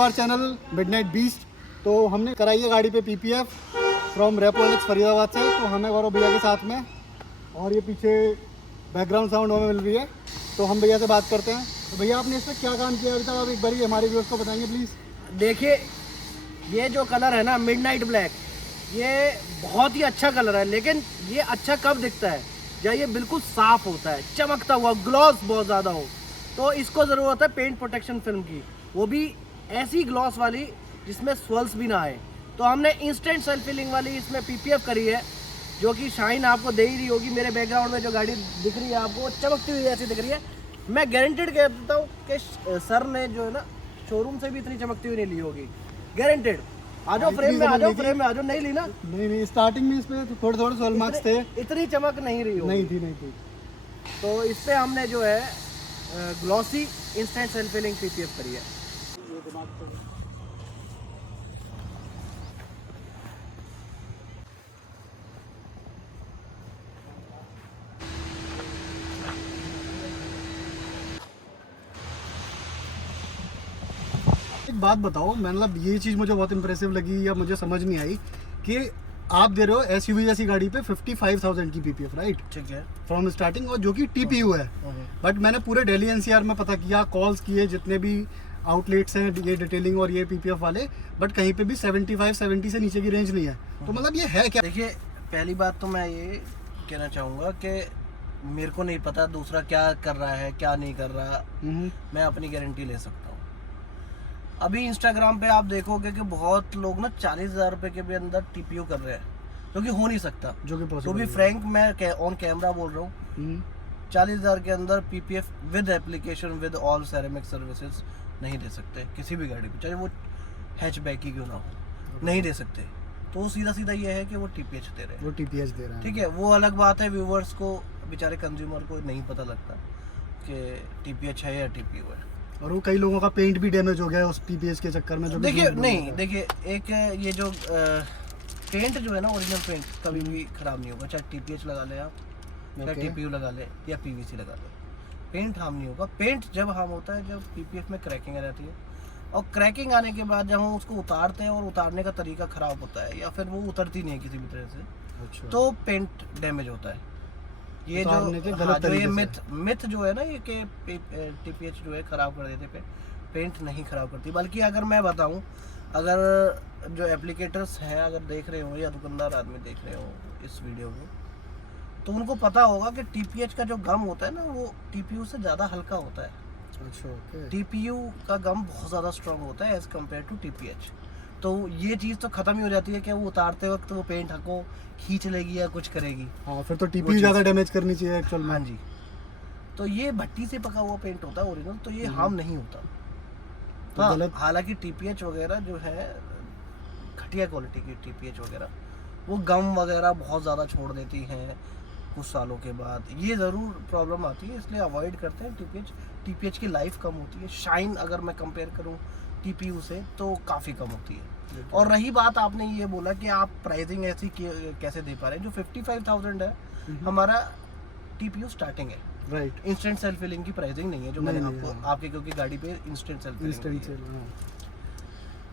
हमारे channel midnight beast. तो हमने कराई है गाड़ी पे PPF from repo Alex Faridabad से। तो हमें गौरव भैया के साथ में, और ये पीछे बैकग्राउंड साउंड हमें मिल रही है, तो हम भैया से बात करते हैं। तो भैया आपने इस पर क्या काम किया अभी तक, आप एक बार ही हमारे व्यूअर्स को बताएंगे प्लीज़। देखिए, ये जो कलर है ना मिडनाइट ब्लैक, ये बहुत ही अच्छा कलर है। लेकिन ये अच्छा कब दिखता है जब ये बिल्कुल साफ होता है, चमकता हुआ, ग्लॉस बहुत ज़्यादा हो। तो इसको ज़रूरत है पेंट प्रोटेक्शन फिल्म की, वो भी ऐसी ग्लॉस वाली जिसमें स्वेल्स भी ना आए। तो हमने इंस्टेंट सेल्फ फिलिंग वाली इसमें पीपीएफ करी है, जो कि शाइन आपको दे ही रही होगी। मेरे बैकग्राउंड में जो गाड़ी दिख रही है आपको चमकती हुई ऐसी दिख रही है। मैं गारंटेड कहता हूँ कि सर ने जो है ना शोरूम से भी इतनी चमकती हुई नहीं ली होगी, गारंटेड। आ जाओ फ्रेम में, आ जाओ फ्रेम में, आ जाओ। नहीं ली ना? नहीं, स्टार्टिंग में इस पे थोड़े थोड़े सोल मार्क्स थे, इतनी चमक नहीं रही होगी। नहीं थी। तो इस पे हमने जो है glossy instant self filling PPF करी है। एक बात बताओ, मतलब ये चीज़ मुझे बहुत इंप्रेसिव लगी या मुझे समझ नहीं आई कि आप दे रहे हो एसयूवी जैसी गाड़ी पे 55,000 की पीपीएफ, राइट? ठीक है, फ्रॉम स्टार्टिंग, और जो कि टीपीयू है। बट मैंने पूरे दिल्ली एनसीआर में पता किया, कॉल्स किए, जितने भी आउटलेट्स हैं ये डिटेलिंग और ये पीपीएफ वाले, बट कहीं पे भी 75-70 से नीचे की रेंज नहीं है। तो मतलब ये है क्या? देखिए, पहली बात तो मैं ये कहना चाहूँगा कि मेरे को नहीं पता दूसरा क्या कर रहा है क्या नहीं कर रहा। मैं अपनी गारंटी ले सकता हूँ। अभी इंस्टाग्राम पे आप देखोगे कि बहुत लोग ना 40,000 रुपये के भी अंदर टीपीयू कर रहे हैं, जो कि हो नहीं सकता। जो कि तो पॉसिबल भी फ्रैंक मैं ऑन कैमरा बोल रहा हूँ, 40,000 के अंदर PPF with application with all ceramic services नहीं दे सकते किसी भी गाड़ी को, चाहे वो हैचबैक ही क्यों ना हो, नहीं दे सकते। तो सीधा सीधा ये है कि वो टीपीएच दे रहे हैं, वो टीपीएच दे रहा है। ठीक है। वो अलग बात है, व्यूवर्स को, बेचारे कंज्यूमर को नहीं पता लगता कि टीपीएच है या टीपीयू है। और वो कई लोगों का पेंट भी डैमेज हो गया है उस पीपीएच के चक्कर में। जो देखिए नहीं, देखिए एक ये जो पेंट जो है ना, ओरिजिनल पेंट कभी भी खराब नहीं होगा, चाहे टीपीएच लगा ले आप, चाहे टीपीयू लगा ले या पीवीसी लगा ले, पेंट हार्म नहीं होगा। पेंट जब हार्म होता है जब पीपीएफ में क्रैकिंग आ जाती है, और क्रैकिंग आने के बाद जब हम उसको उतारते हैं और उतारने का तरीका खराब होता है या फिर वो उतरती नहीं है किसी भी तरह से, अच्छा। तो पेंट डैमेज होता है। ये जो ये मिथ जो है ना, ये कि टीपीएच जो है खराब कर देते पे, पेंट नहीं खराब करती। बल्कि अगर मैं बताऊं, अगर जो एप्लीकेटर्स हैं अगर देख रहे हो या दुकानदार आदमी देख रहे हो इस वीडियो को, तो उनको पता होगा कि टीपीएच का जो गम होता है ना, वो टीपीयू से ज़्यादा हल्का होता है। अच्छा, टीपीयू का गम बहुत ज़्यादा स्ट्रॉन्ग होता है एज कम्पेयर टू टीपीएच। तो ये चीज़ तो ख़त्म ही हो जाती है कि वो उतारते वक्त वो पेंट को खींच लेगी या कुछ करेगी। हाँ, फिर तो टीपीयू ज़्यादा डैमेज करनी चाहिए एक्चुअल में। हाँ जी। तो ये भट्टी से पका हुआ पेंट होता है ओरिजिनल, तो ये हार्म नहीं होता। तो हाँ, हालांकि टीपीएच वगैरह जो है घटिया क्वालिटी की टीपीएच वगैरह, वो गम वगैरह बहुत ज़्यादा छोड़ देती हैं कुछ सालों के बाद, ये ज़रूर प्रॉब्लम आती है, इसलिए अवॉइड करते हैं टीपीएच। टीपीएच की लाइफ कम होती है, शाइन अगर मैं कंपेयर करूँ टीपीयू से तो काफ़ी कम होती है। और रही बात, आपने ये बोला कि आप प्राइसिंग ऐसी कैसे दे पा रहे हैं, जो 55,000 है हमारा टीपीयू स्टार्टिंग है, राइट। इंस्टेंट सेल्फ फिलिंग की प्राइसिंग नहीं है जो मैंने आपको आपके, क्योंकि गाड़ी पे इंस्टेंट सेल्फ फिलिंग।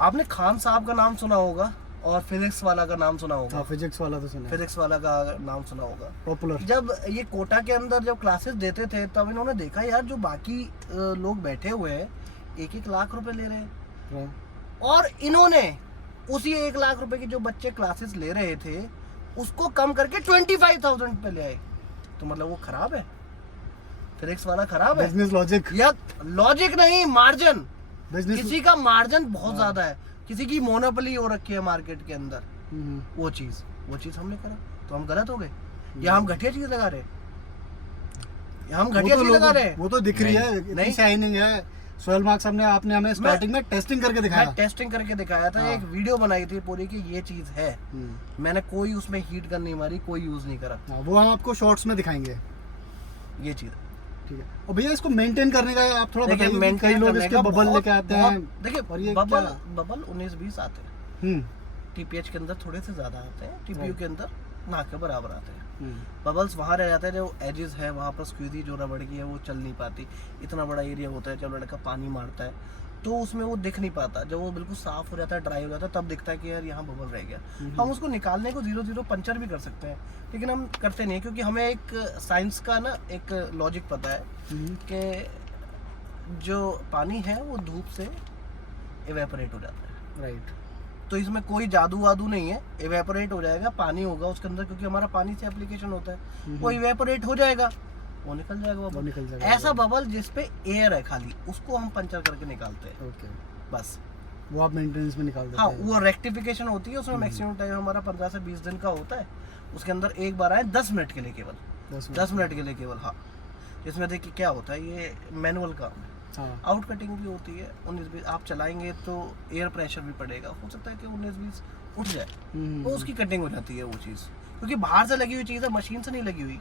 आपने खान साहब का नाम सुना होगा और फिजिक्स वाला का नाम सुना होगा। फिजिक्स वाला तो सुना है। फिजिक्स वाला का नाम सुना होगा, पॉपुलर। जब ये कोटा के अंदर जब क्लासेस देते थे, तब इन्होंने देखा यार जो बाकी लोग बैठे हुए हैं 1-1 लाख रुपए ले रहे हैं, और इन्होंने उसी 1 लाख रुपए की जो बच्चे क्लासेस ले रहे थे उसको कम करके 25,000 पे ले आए। तो मतलब वो खराब है, फिजिक्स वाला खराब है। बिजनेस लॉजिक, या लॉजिक नहीं, मार्जिन। बिजनेस, किसी का मार्जिन बहुत ज्यादा है, किसी की मोनोपोली हो रखी है मार्केट के अंदर, वो चीज हमने करा तो हम गलत हो गए, या हम घटिया चीज लगा रहे, या हम घटिया चीज लगा रहे। वो तो दिख रही है, इतनी शाइनिंग है। सोयल मार्क्स आपने हमें स्टार्टिंग में टेस्टिंग करके दिखाया। मैं टेस्टिंग करके दिखाया था, एक वीडियो बनाई थी पूरी कि ये चीज है। मैंने कोई उसमें हीट गन नहीं मारी, कोई यूज नहीं करा। वो हम आपको शॉर्ट्स में दिखाएंगे ये चीज, ठीक है। और भैया इसको मेंटेन करने का आप थोड़ा बताइए। मेंटेन कई लोग इसके बबल लेके आते हैं। देखिए, और ये बबल 19-20 आते हैं, टीपीएच के अंदर थोड़े से ज्यादा आते हैं, टीपीयू के अंदर ना के बराबर आते हैं। बबल्स वहाँ रह जाते हैं जो एजेस है, वहाँ पर स्क्वीजी जो रबड़ की है वो चल नहीं पाती। इतना बड़ा एरिया होता है जब लड़का पानी मारता है तो उसमें वो दिख नहीं पाता। जब वो बिल्कुल साफ हो जाता है, ड्राई हो जाता है, तब दिखता है कि यार यहाँ बबल रह गया। हम उसको निकालने को 0-0 पंचर भी कर सकते हैं, लेकिन हम करते नहीं, क्योंकि हमें एक साइंस का ना एक लॉजिक पता है कि जो पानी है वो धूप से इवेपोरेट हो जाता है। राइट। तो इसमें कोई जादू वादू नहीं है, इवेपोरेट हो जाएगा, पानी होगा उसके अंदर, क्योंकि हमारा पानी से एप्लीकेशन होता है, वो इवेपोरेट हो जाएगा, वो निकल जाएगा वो बबल। निकल जाएगा। ऐसा बबल जिसपे एयर है खाली, उसको हम पंचर करके निकालते हैं। ओके, बस वो आप मेंटेनेंस में निकाल देते हाँ, हैं। वो रेक्टिफिकेशन होती है, उसमें मैक्सिमम टाइम हमारा 15 से 20 दिन का होता है। उसके अंदर एक बार आए 10 मिनट के लिए केवल, 10 मिनट के लिए केवल। हाँ, इसमें देखिए क्या होता है, ये मैनुअल काम है। हाँ। आउट कटिंग भी होती है, 19-20 आप चलाएंगे तो एयर प्रेशर भी पड़ेगा, हो सकता है कि 19-20 उठ जाए, तो उसकी कटिंग हो जाती है वो चीज़, क्योंकि बाहर से लगी हुई चीज़ है, मशीन से नहीं लगी हुई।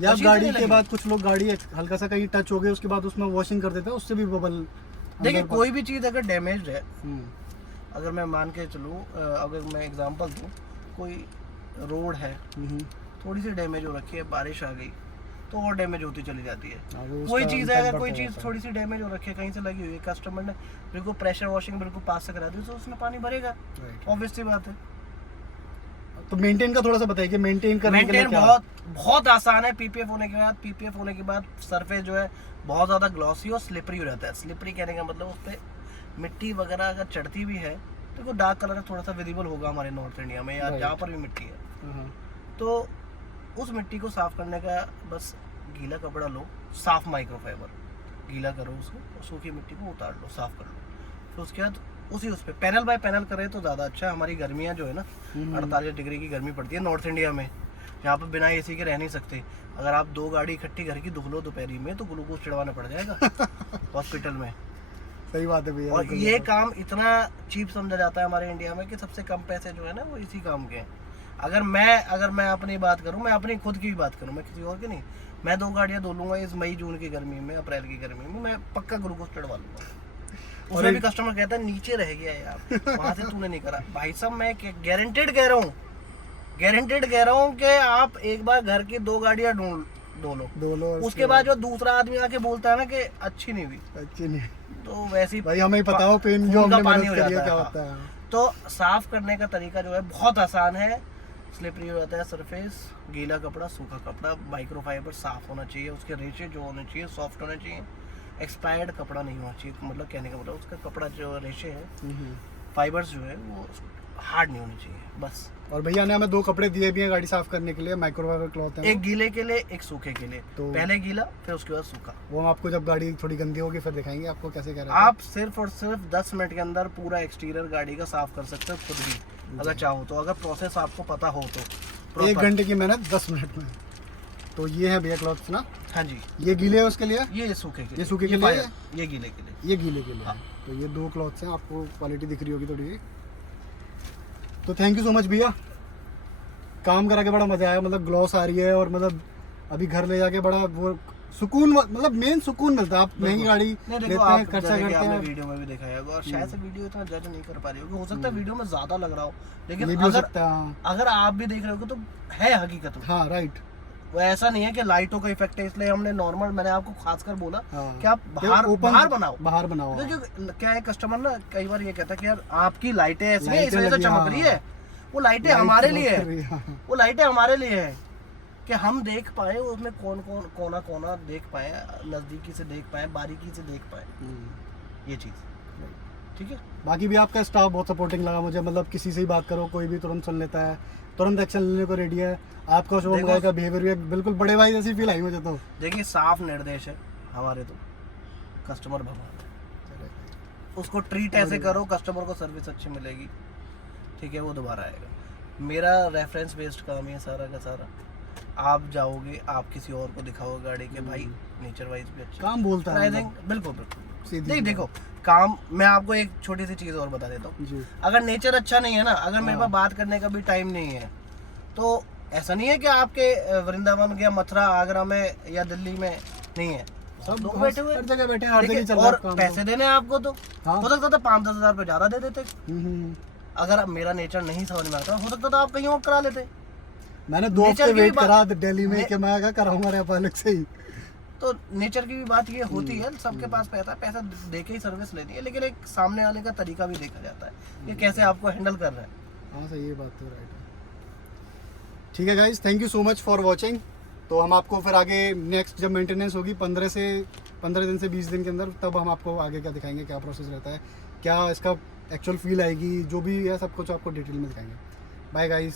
या मशीन से गाड़ी नहीं के लगी। बाद कुछ लोग गाड़ी हल्का सा कहीं टच हो गई, उसके बाद उसमें वॉशिंग कर देते हैं, उससे भी बबल। देखिए कोई भी चीज़ अगर डैमेज है, हम्म, अगर मैं मान के चलूँ, अगर मैं एग्जांपल दूँ, कोई रोड है थोड़ी सी डैमेज हो रखी है, बारिश आ गई तो और डैमेज होती चली जाती है। हाँ, वो कोई उसका चीज़ है, impact अगर कोई बढ़ता चीज़ जाता है। थोड़ी सी डैमेज हो रखी है, कहीं से लगी हुई है, कस्टमर ने बिल्कुल प्रेशर वॉशिंग बिल्कुल पास से करा दी, तो उसमें पानी भरेगा, Right. ऑब्वियस सी बात है। तो मेंटेन का थोड़ा सा बताइए कि मेंटेन करने के लिए मेंटेन क्या? बहुत आसान है। पीपीएफ होने के बाद सरफेस जो है बहुत ज़्यादा ग्लॉसी और स्लिपरी हो जाता है। स्लिपरी कहने का मतलब उस पर मिट्टी वगैरह अगर चढ़ती भी है तो डार्क कलर थोड़ा सा विजिबल होगा हमारे नॉर्थ इंडिया में, या Right. जहाँ पर भी मिट्टी है। हाँ, तो उस मिट्टी को साफ करने का बस गीला कपड़ा लो, साफ माइक्रोफाइबर, गीला करो उसको और सूखी मिट्टी को उतार लो, साफ कर लो। फिर उसके बाद उस पर पैनल बाय पैनल करें तो ज़्यादा अच्छा है। हमारी गर्मियाँ जो है ना, 48 डिग्री की गर्मी पड़ती है नॉर्थ इंडिया में, यहाँ पर बिना एसी के रह नहीं सकते। अगर आप 2 गाड़ी इकट्ठी घर की धुल लो दोपहरी में तो ग्लूकोज चढ़वाना पड़ जाएगा हॉस्पिटल में। सही बात है भैया। और बिल्कुल, ये बिल्कुल। काम इतना चीप समझा जाता है हमारे इंडिया में कि सबसे कम पैसे जो है ना वो इसी काम के हैं। अगर मैं अपनी बात करूं, मैं अपनी खुद की बात करूं, मैं किसी और की नहीं, मैं 2 गाड़ियां धो लूंगा इस मई जून की गर्मी में, अप्रैल की गर्मी में, मैं पक्का ग्लूकोज चढ़वा लूंगा। उसमें भी कस्टमर कहता है नीचे रह गया यार, वहां से तूने नहीं करा। भाई साहब मैं गारंटेड कह रहा हूँ कि आप एक बार घर की 2 गाड़ियां धो लो, दो लो, उसके बाद जो दूसरा आदमी आके बोलता है ना कि अच्छी नहीं हुई, अच्छी नहीं। तो वैसे ही भाई हमें ही पता हो पेन जो खून का हमने पानी मेहनत हो करी है जाता क्या है। होता है। तो साफ करने का तरीका जो है बहुत आसान है। स्लिपरी हो जाता है सरफेस, गीला कपड़ा, सूखा कपड़ा, माइक्रोफाइबर साफ होना चाहिए, उसके रेशे जो होने चाहिए सॉफ्ट होने चाहिए, एक्सपायर्ड कपड़ा नहीं होना चाहिए। मतलब कहने का मतलब उसका कपड़ा जो रेशे है, फाइबर्स जो है वो हार्ड नहीं होने चाहिए, बस। और भैया ने हमें 2 कपड़े दिए भी हैं गाड़ी साफ करने के लिए, माइक्रोफाइबर क्लॉथ है। एक गीले के लिए, एक सूखे के लिए। तो- पहले गीला फिर उसके बाद सूखा। वो हम आपको जब गाड़ी थोड़ी गंदी होगी फिर दिखाएंगे आपको कैसे कह रहे हैं। आप सिर्फ और सिर्फ 10 मिनट के अंदर पूरा एक्सटीरियर गाड़ी का साफ कर सकते हो खुद भी, अगर चाहो तो, अगर प्रोसेस आपको पता हो तो। 1 proper। घंटे की मेहनत 10 मिनट में। तो ये है भैया क्लॉथ्स ना, हाँ जी, ये गीले है उसके लिए, ये सूखे के ये सूखे के लिए fire, है? ये गीले के लिए। ये गीले के लिए हाँ। है। तो ये 2 क्लॉथ्स हैं, आपको क्वालिटी दिख रही होगी थोड़ी सी। तो थैंक यू सो मच भैया, काम करा के बड़ा मजा आया। मतलब ग्लॉस आ रही है और मतलब अभी घर ले जाके बड़ा वो सुकून, मतलब मेन सुकून मिलता है। आप महंगी गाड़ी नहीं लेते देखो, हैं, आप खर्चा जैसे कि करते आपने हैं। वीडियो में भी दिखाया होगा, और शायद से वीडियो इतना जज नहीं कर पा रही होगी, हो सकता है वीडियो में ज्यादा लग रहा हो, लेकिन ये भी हो अगर सकता है। हाँ। अगर आप भी देख रहे हो तो है हकीकत में। हाँ राइट। वो ऐसा नहीं है कि लाइटों का इफेक्ट है, इसलिए हमने नॉर्मल, मैंने आपको खासकर बोला हाँ। कि आप बाहर open- बाहर बनाओ। बाहर बनाओ। क्योंकि क्या है, कस्टमर ना कई बार ये कहता है कि यार आपकी लाइटें ऐसी हैं, इस लाइटें वजह से लगी, चमक हाँ। रही है। वो लाइटें लाइट हमारे चमक लिए है, रही है, हाँ। वो लाइटें हमारे लिए है कि हम देख पाए उसमें कौन कौन कोना कोना देख पाए, नजदीकी से देख पाए, बारीकी से देख पाए, ये चीज। ठीक है, बाकी भी आपका स्टाफ बहुत सपोर्टिंग लगा मुझे। मतलब किसी से ही बात करो, कोई भी तुरंत सुन लेता है, तुरंत एक्शन लेने को रेडी है। आपका शुभम देखो- भाई का बिहेवियर भी बिल्कुल बड़े भाई जैसी फील आई मुझे। तो देखिए साफ निर्देश है हमारे, तो कस्टमर भगवान है, उसको ट्रीट ऐसे करो कस्टमर को सर्विस अच्छी मिलेगी, ठीक है, वो दोबारा आएगा। मेरा रेफरेंस बेस्ड काम है सारा का सारा। आप जाओगे, आप किसी और को दिखाओगे गाड़ी के, भाई नेचर वाइज भी अच्छा, काम बोलता है प्राइसिंग मतलब। बिल्कुल बिल्कुल। सीधी नहीं सी देखो काम, मैं आपको एक छोटी सी चीज़ और बता देता हूँ। जी। अगर नेचर अच्छा नहीं है ना, अगर मेरे हाँ। पास बात करने का भी टाइम नहीं है, तो ऐसा नहीं है कि आपके वृंदावन या मथुरा, आगरा में या दिल्ली में नहीं है, सब लोग बैठे हुए हर जगह बैठे हैं, हर लेकिन- जगह चल रहा है और काम। पैसे देने हैं आपको तो हाँ। हो सकता था 5-10 हज़ार रुपये ज़्यादा दे देते। हम्म। अगर मेरा नेचर नहीं समझ में आता, हो सकता था आप कहीं और करा लेते। मैंने 2 नेचर हफ्ते की भी वेट बात- करा दिल्ली में ने- कि मैं क्या कराऊंगा रेपालिक से ही। तो नेचर की भी बात ये होती है, सबके पास पैसा दे के ही सर्विस लेनी है, लेकिन एक सामने वाले का तरीका भी देखा जाता है कि कैसे आपको हैंडल कर रहा है। हाँ सही, ये बात तो राइट है। ठीक है guys, thank you so much for watching. तो हम आपको फिर आगे नेक्स्ट जब मेंटेनेंस होगी 15 दिन से 20 दिन के अंदर, तब हम आपको आगे क्या दिखाएंगे, क्या प्रोसेस रहता है, क्या इसका एक्चुअल फील आएगी, जो भी है सब कुछ आपको डिटेल में दिखाएंगे। Bye guys.